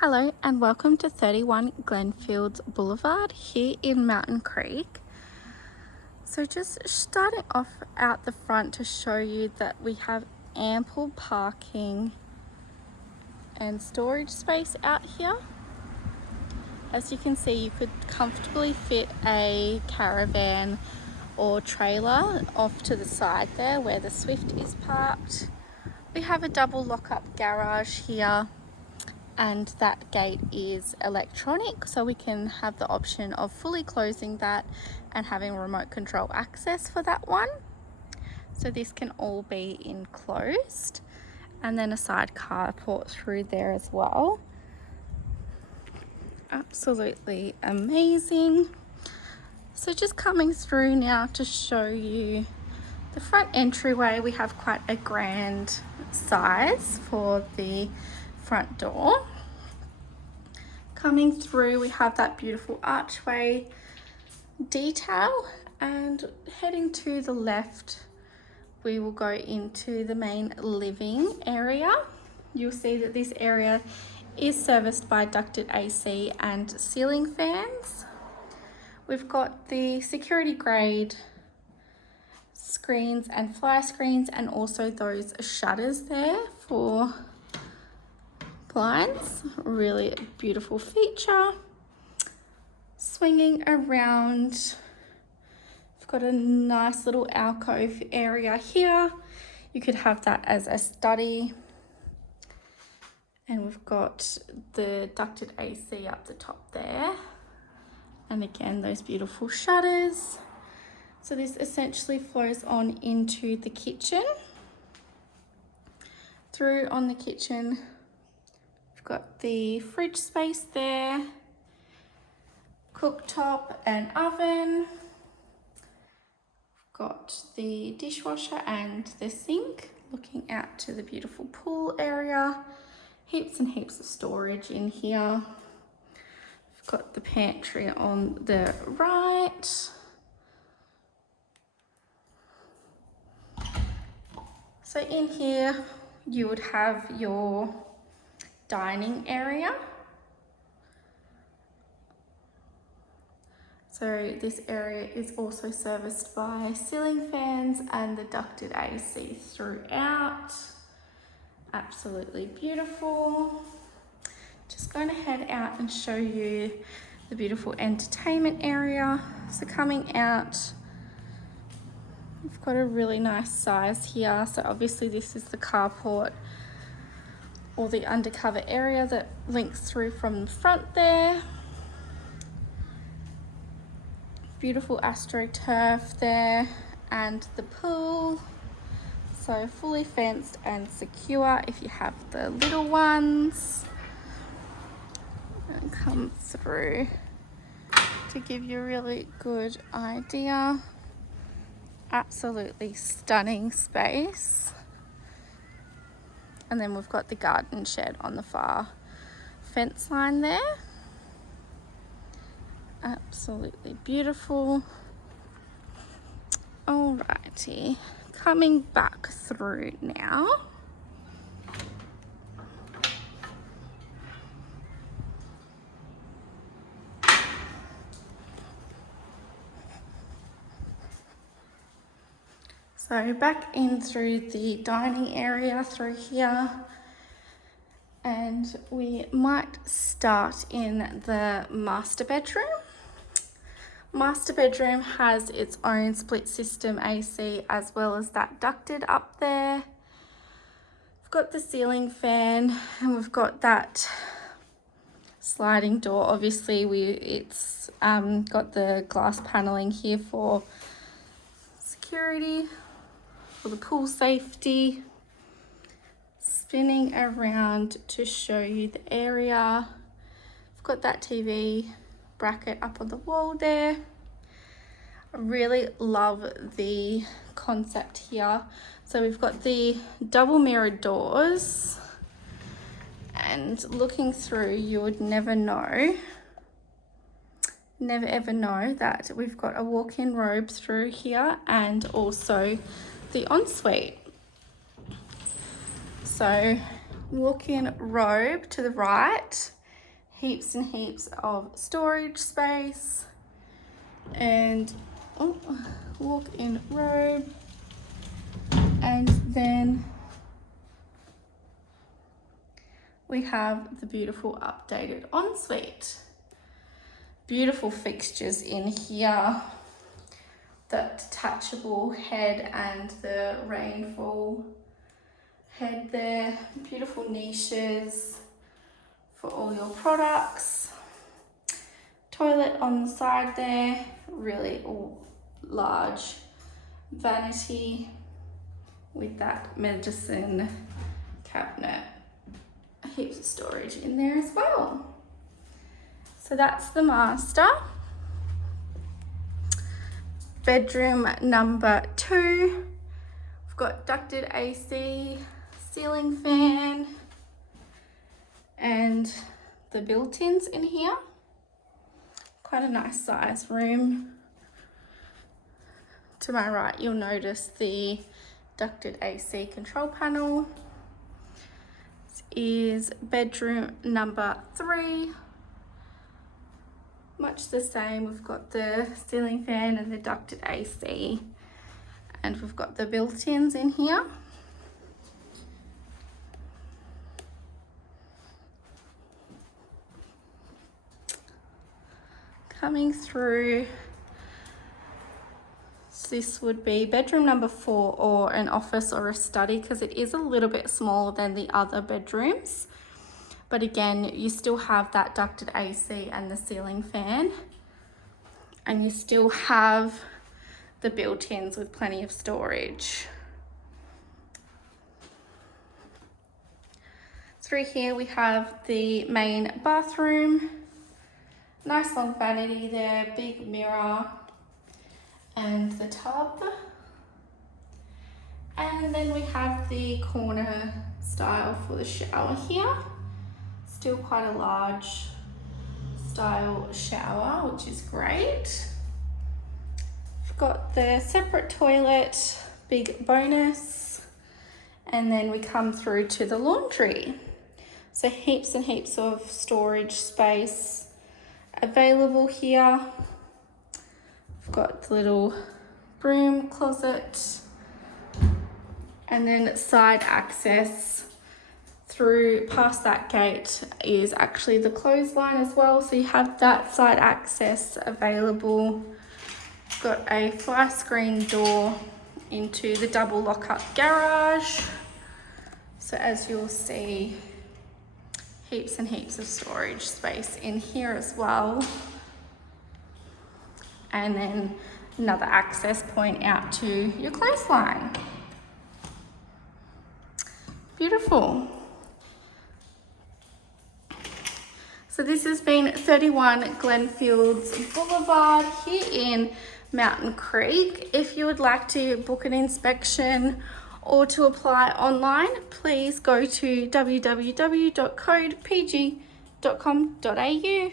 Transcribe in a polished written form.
Hello and welcome to 31 Glenfields Boulevard here in Mountain Creek. So just starting off out the front to show you that we have ample parking and storage space out here. As you can see, you could comfortably fit a caravan or trailer off to the side there where the Swift is parked. We have a double lock-up garage here, and that gate is electronic, so we can have the option of fully closing that and having remote control access for that one. So this can all be enclosed, and then a side carport through there as well. Absolutely amazing. So just coming through now to show you the front entryway. We have quite a grand size for the front door. Coming through, we have that beautiful archway detail, and heading to the left we will go into the main living area. You'll see that this area is serviced by ducted AC and ceiling fans. We've got the security grade screens and fly screens, and also those shutters there for blinds. Really beautiful feature. Swinging around, we've got a nice little alcove area here. You could have that as a study, and we've got the ducted AC up the top there, and again those beautiful shutters. So this essentially flows on into the kitchen. Through on the kitchen, we've got the fridge space there, cooktop and oven. We've got the dishwasher and the sink, looking out to the beautiful pool area. Heaps and heaps of storage in here. We've got the pantry on the right. So in here you would have your dining area. So this area is also serviced by ceiling fans and the ducted AC throughout. Absolutely beautiful. Just going to head out and show you the beautiful entertainment area. So coming out, we've got a really nice size here. So obviously this is the carport or the undercover area that links through from the front there. Beautiful astroturf there, and the pool. So fully fenced and secure if you have the little ones. And come through to give you a really good idea. Absolutely stunning space. And then we've got the garden shed on the far fence line there. Absolutely beautiful. Alrighty, coming back through now. So back in through the dining area through here, and we might start in the master bedroom. Master bedroom has its own split system AC as well as that ducted up there. We've got the ceiling fan, and we've got that sliding door. Obviously it's got the glass paneling here for security, for the pool safety. Spinning around to show you the area. We've got that TV bracket up on the wall there. I really love the concept here. So we've got the double mirrored doors, and looking through you would never ever know that we've got a walk-in robe through here, and also the ensuite. So walk-in robe to the right, heaps and heaps of storage space, and walk-in robe, and then we have the beautiful updated ensuite. Beautiful fixtures in here, the detachable head and the rainfall head there, beautiful niches for all your products, toilet on the side there, really large vanity with that medicine cabinet, heaps of storage in there as well. So that's the master. Bedroom number 2. We've got ducted AC, ceiling fan, and the built-ins in here. Quite a nice size room. To my right, you'll notice the ducted AC control panel. This is bedroom number 3. Much the same, we've got the ceiling fan and the ducted AC, and we've got the built-ins in here. Coming through, this would be bedroom number 4, or an office or a study, because it is a little bit smaller than the other bedrooms. But again, you still have that ducted AC and the ceiling fan, and you still have the built-ins with plenty of storage. Through here we have the main bathroom. Nice long vanity there, big mirror, and the tub. And then we have the corner style for the shower here. Still quite a large style shower, which is great. We've got the separate toilet, big bonus, and then we come through to the laundry. So heaps and heaps of storage space available here. We've got the little broom closet, and then side access through past that gate is actually the clothesline as well, so you have that side access available. We've got a fire screen door into the double lock-up garage. So as you'll see, heaps and heaps of storage space in here as well. And then another access point out to your clothesline. Beautiful. So this has been 31 Glenfields Boulevard here in Mountain Creek. If you would like to book an inspection or to apply online, please go to www.codepg.com.au.